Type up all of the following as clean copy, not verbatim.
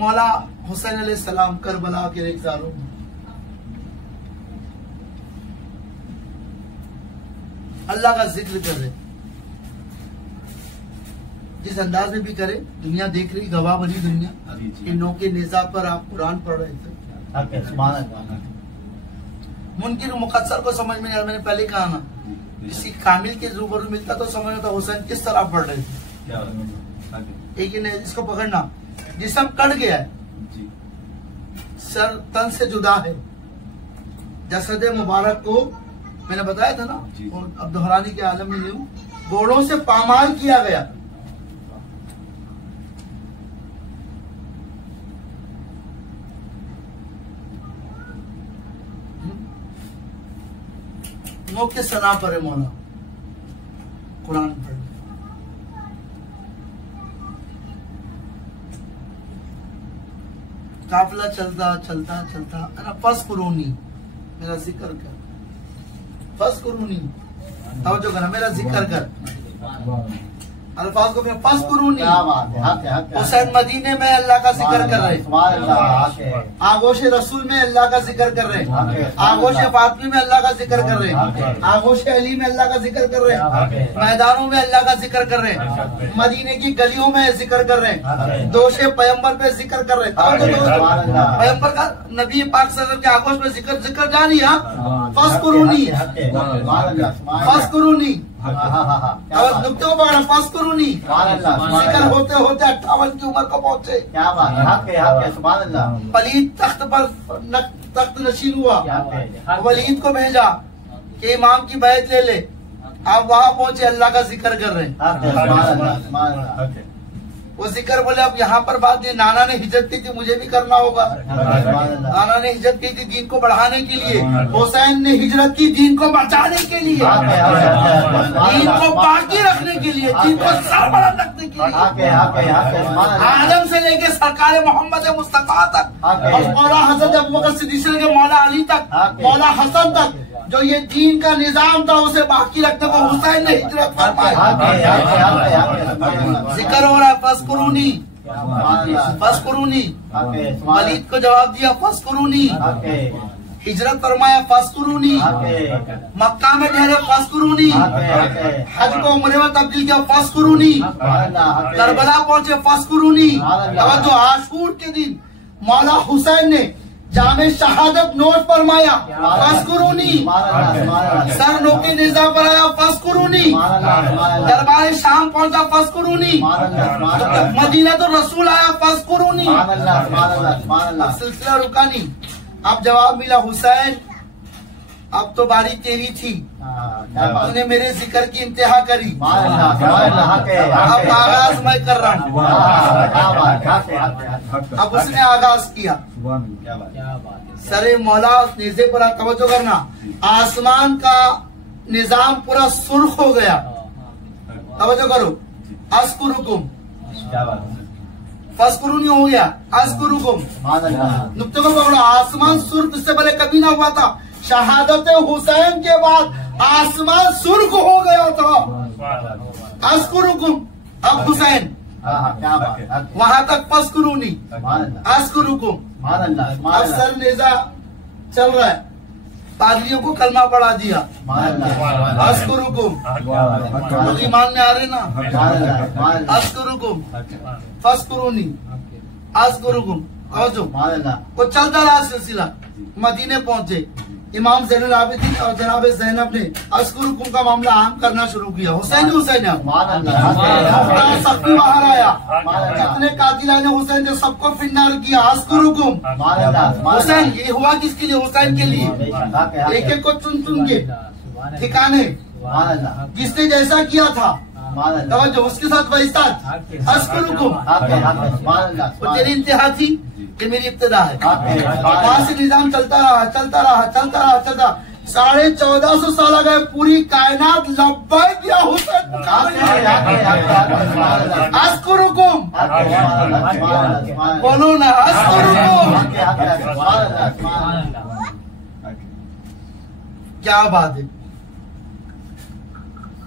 मौला हुसैन अलैहिस्सलाम करबला के रेगिस्तानों में अल्लाह का जिक्र कर रहे, जिस अंदाज में भी करे, दुनिया देख रही, गवाह बनी दुनिया। इन नौके निज़ा पर आप कुरान पढ़ रहे थे। मुनकिर मुकद्दर को समझ में नहीं आया। मैंने पहले कहा ना, किसी कामिल के रूबरू मिलता तो समझ में, हुसैन किस तरह पढ़ रहे थे। एक ही इसको पकड़ना, जिस्म कट गया है, सर तन से जुदा है, जसद मुबारक को मैंने बताया था ना, और अब दोहराने के आलम में नहीं हूं, घोड़ों से पामाल किया गया। मौके सना पर है मौला, कुरान पढ़। काफिला चलता चलता चलता ना, फस कुरूनी, मेरा जिक्र कर, फस कुरूनी, तवज्जो करना, मेरा जिक्र कर। अल्फाज को फस कुरूनी। हुसैन मदीने में अल्लाह का जिक्र कर रहे, आगोश रसूल में अल्लाह का जिक्र कर रहे, आगोश फातिमी में अल्लाह का जिक्र कर रहे, आगोश अली में अल्लाह का जिक्र कर रहे, मैदानों में अल्लाह का जिक्र कर रहे, मदीने की गलियों में जिक्र कर रहे, दोषे पैगंबर पे जिक्र कर रहे। पैगंबर का नबी पाक सल्लल्लाहु अलैहि वसल्लम के आगोश में जिक्र जारी है। फस कुरूनी, फस कुरूनी, नुक्ते को पकड़ा, फस कुरूनी। जिक्र होते होते 58 की उम्र को पहुंचे। क्या बात है। वलीद तख्त पर तख्त नशीन हुआ, वलीद को भेजा कि इमाम की बैत ले ले। आप वहां पहुंचे, अल्लाह का जिक्र कर रहे हैं। वो जिक्र बोले, अब यहाँ पर बात नहीं, नाना ने हिजरत की थी, मुझे भी करना होगा। नाना ने हिजरत की थी दीन को बढ़ाने के लिए, हुसैन ने हिजरत की दीन को बचाने के लिए, दीन को बाकी रखने के लिए, दीन को सरबलंद रखने के लिए। आदम से लेके सरकार मोहम्मद मुस्तफा तक, और मौला हजरत अबू बकर सिद्दीक से लेके मौला अली तक, मौला हसन तक, जो ये दीन का निजाम था उसे बाकी रखने को हुसैन ने हिजरत फरमाया। जिक्र हो रहा है, फस कुरूनी, फस कुरूनी। वलीद को जवाब दिया, फस कुरूनी। हिजरत फरमाया, फस कुरूनी। मक्का में ठहरे, फस कुरूनी। हज को उम्रे में तब्दील किया, फस कुरूनी। करबला पहुंचे, फस कुरूनी। जो आशूर के दिन मौला हुसैन ने जामे शहादत नोट फरमाया, फस कुरूनी। सर नोके निज़ा पर आया, फस कुरूनी। दरबार शाम पहुंचा, फस कुरूनी। मदीना तो रसूल आया, फस कुरूनी। सिलसिला रुका नहीं, अब जवाब मिला, हुसैन अब तो बारी तेरी थी, तूने मेरे जिक्र की इंतहा करी, अब आगाज मैं कर रहा हूँ। अब उसने आगाज किया। सरे मौला नेज़े पर तवज्जो करना, आसमान का निजाम पूरा सुर्ख हो गया। तवज्जो करो, अस्कुरुकुम, फस्कुरूनी हो गया, अस्कुरुकुम। नुक्ते को पकड़ो, आसमान सुर्ख इससे पहले कभी ना हुआ था। शहादत हुसैन के बाद आसमान सुर्ख हो गया था। अस्कुरुकुम, अब हुसैन वहां तक फस्कुरूनी, अस्कुरुकुम। अब सर नेज़ा चल रहा है, पादरियों को कलमा पढ़ा दिया, अस्कुरुकुम। तो ईमान में आ रहे ना, अस्कुरुकुम, फस्कुरूनी, अस्कुरुकुम। और जो वो चलता रहा सिलसिला, मदीने पहुंचे, इमाम ज़ैनुल आबिदीन और जनाब ज़ैनब ने अस्कुरुकुम का मामला आम करना शुरू किया। हुसैन सबकी बाहर आया, जितने कातिला ने हुसैन ने सबको फिन्नार किया, अस्कुरुकुम। हुसैन ये हुआ किसके लिए? हुसैन के लिए। एक एक को चुन चुन के ठिकाने, जिसने जैसा किया था तो उसके साथ वैसा। अस्कुरुकुम, तेरी इंतहा थी कि मेरी इब्तिदा है। वहां से निजाम चलता रहा, चलता रहा, चलता रहा, चलता। 1450 साल आ गए, पूरी कायनात लब्बैक या हुसैन अस्कुरुकुम, बोलो ना, अस्कुरुकुम। क्या बात है,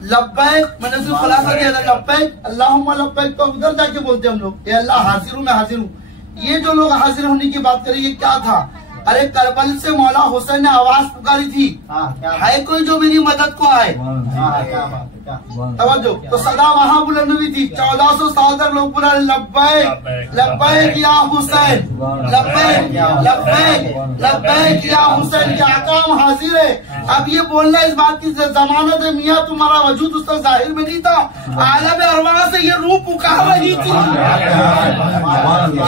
लब्बैक। मैंने उसको खुलासा किया था, लब्बैक अल्लाहुम्मा लब्बैक तो उधर जाके बोलते हम लोग, अल्लाह हाजिर हूँ, मैं हाजिर हूँ। ये जो लोग हाजिर होने की बात करें, ये क्या था? अरे करबल से मौला हुसैन ने आवाज पुकारी थी, है कोई जो मेरी मदद को आए? तवज्जो, तो सदा वहाँ बुलंद हुई थी। 1400 साल तक लोग पूरा लब्बैक लब्बैक या हुसैन, लब्बैक लब्बैक लब्बैक या हुसैन के आकाम हाजिर है। अब ये बोलना इस बात की जमानत है मियाँ तुम्हारा वजूद उस तक जाहिर में नहीं था, आलम अरवाह से ये रूह पुकार रही थी,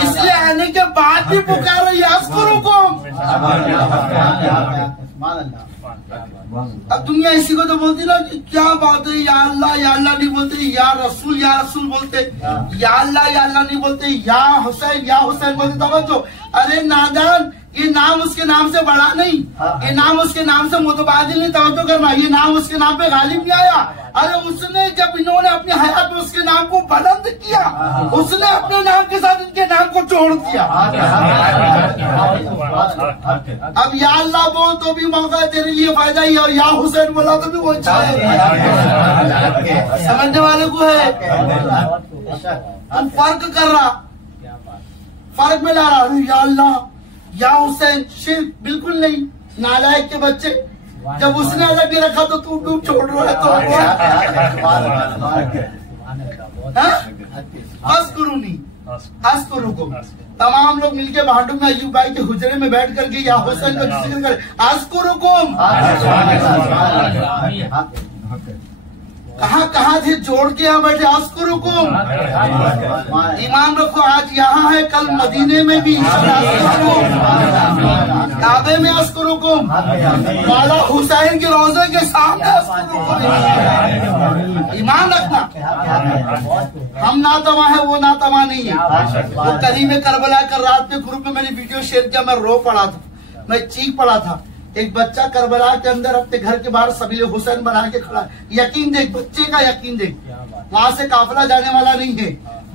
इसलिए आने के बाद भी पुकार रही है अस्कुरुकुम। अब दुनिया इसी को तो बोलती ना कि क्या बात है, या अल्लाह नहीं बोलते, या रसूल बोलते, या अल्लाह नहीं बोलते, या हुसैन बोलते। तवज्जो, अरे नादान, ये नाम उसके नाम से बड़ा नहीं, ये नाम उसके नाम से मुतबादिल नहीं। तवज्जो करना, ये नाम उसके नाम पे गालिब नहीं आया। अरे उसने जब इन्होंने अपनी हयात में उसके नाम को बुलंद किया, उसने अपने नाम के साथ इनके नाम को जोड़ दिया। अब या अल्लाह बोल तो भी मौका तेरे लिए फायदा ही, और या हुसैन बोला तो भी वो अच्छा है। समझने वाले को है, तुम फर्क कर रहा, फर्क में ला रहा। या अल्लाह या हुसैन, शिर्क बिल्कुल नहीं। नालायक के बच्चे, जब उसने अलग ही रखा तो तू डूब छोड़ रहा है। तो अस्कुरुकुम, तमाम लोग मिलके भांडू में अयूब भाई के हुजरे में बैठ करके या हुसैन को जिक्र करे, अस्कुरुकुम। कहाँ थे? जोड़ के यहाँ बैठे, अस्कुरुकुम। ईमान रखो, आज यहाँ है, कल मदीने में भी, काबे में अस्कुरुकुम, मौला हुसैन के रोजे के सामने अस्कुरुकुम। ईमान रखना, हम नातवा है, वो नातवा नहीं है। वो करीम करबला कर रात में ग्रुप में मैंने वीडियो शेयर किया, मैं रो पड़ा था, मैं चीख पड़ा था। एक बच्चा करबला के अंदर अपने घर के बाहर सबील हुसैन बना के खड़ा, यकीन देख, बच्चे का यकीन देख। वहाँ से काफिला जाने वाला नहीं है,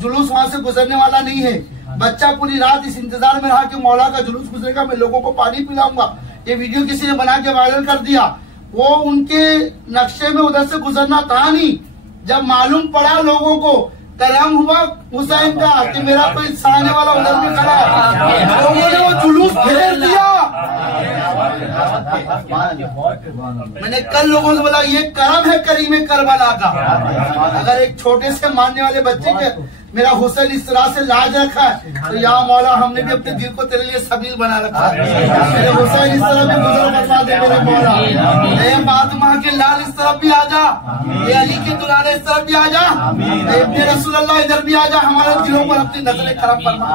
जुलूस वहाँ से गुजरने वाला नहीं है। बच्चा पूरी रात इस इंतजार में रहा कि मौला का जुलूस गुजरेगा, मैं लोगों को पानी पिलाऊंगा। ये वीडियो किसी ने बना के वायरल कर दिया। वो उनके नक्शे में उधर से गुजरना था नहीं। जब मालूम पड़ा लोगों को, कलाम हुआ हुसैन का कि मेरा कोई सामने वाला उधर में खड़ा है, लोगों ने वो जुलूस फेर दिया। मैंने कल लोगों से बोला, ये करम है करीम करबला का। अगर एक छोटे से मानने वाले बच्चे के मेरा हुसैन इस तरह से लाज रखा है, तो या मौला हमने भी अपने दिल को तेरे लिए सबील बना रखा है। मेरे हुसैन इस तरह भी गुजर बता दे मेरे मौला। ये फातिमा के लाल इस तरफ भी आ जा, ये अली के दुलारे इस तरफ भी आ जा, ये रसूल अल्लाह इधर भी आ जा। हमारे दिलों पर अपनी नजरें करम फरमा।